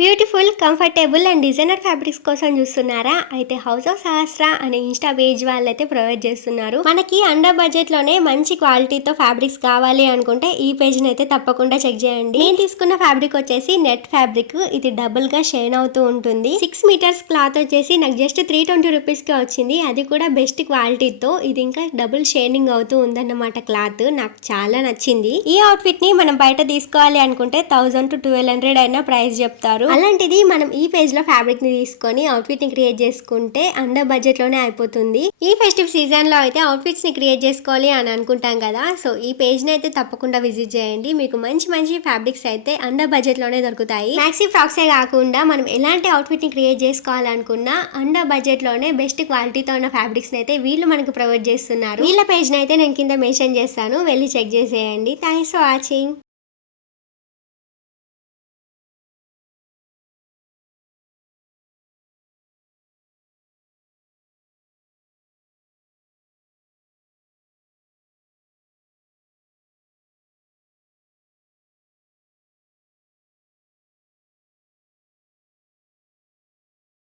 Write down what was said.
Beautiful, comfortable and designer fabrics కోసం చూస్తున్నారా? అయితే హౌస్ ఆఫ్ సహస్ర అనే ఇన్స్టా పేజ్ వాళ్ళైతే ప్రొవైడ్ చేస్తున్నారు. మనకి అండర్ బడ్జెట్ లోనే మంచి క్వాలిటీతో ఫ్యాబ్రిక్స్ కావాలి అనుకుంటే ఈ పేజ్ అయితే తప్పకుండా చెక్ చేయండి. నేను తీసుకున్న ఫ్యాబ్రిక్ వచ్చేసి నెట్ ఫ్యాబ్రిక్. ఇది డబుల్ గా షైన్ అవుతూ ఉంటుంది. 6 మీటర్స్ క్లాత్ వచ్చేసి నాకు జస్ట్ 320 రూపీస్ కి వచ్చింది. అది కూడా బెస్ట్ క్వాలిటీతో. ఇది ఇంకా డబుల్ షైనింగ్ అవుతూ ఉందన్నమాట క్లాత్. నాకు చాలా నచ్చింది. ఈ అవుట్ఫిట్ ని మనం బయట తీసుకోవాలి అనుకుంటే 1000 to 1200 అయినా ప్రైస్ చెప్తారు. అలాంటిది మనం ఈ పేజ్ లో ఫ్యాబ్రిక్ ని తీసుకొని అవుట్ఫిట్ ని క్రియేట్ చేసుకుంటే అండర్ బడ్జెట్ లోనే అయిపోతుంది. ఈ ఫెస్టివ్ సీజన్ లో అయితే అవుట్ఫిట్స్ ని క్రియేట్ చేసుకోవాలి అని అనుకుంటాం కదా, సో ఈ పేజ్ ని అయితే తప్పకుండా విజిట్ చేయండి. మీకు మంచి మంచి ఫ్యాబ్రిక్స్ అయితే అండర్ బడ్జెట్ లోనే దొరుకుతాయి. మ్యాక్సీ ఫ్రాక్సే కాకుండా మనం ఎలాంటి అవుట్ఫిట్ ని క్రియేట్ చేసుకోవాలనుకున్నా అండర్ బడ్జెట్ లోనే బెస్ట్ క్వాలిటీతో ఉన్న ఫ్యాబ్రిక్స్ అయితే వీళ్ళు మనకు ప్రొవైడ్ చేస్తున్నారు. వీళ్ళ పేజ్ ని అయితే నేను కింద మెన్షన్ చేస్తాను, వెళ్ళి చెక్ చేసేయండి. Thanks for watching.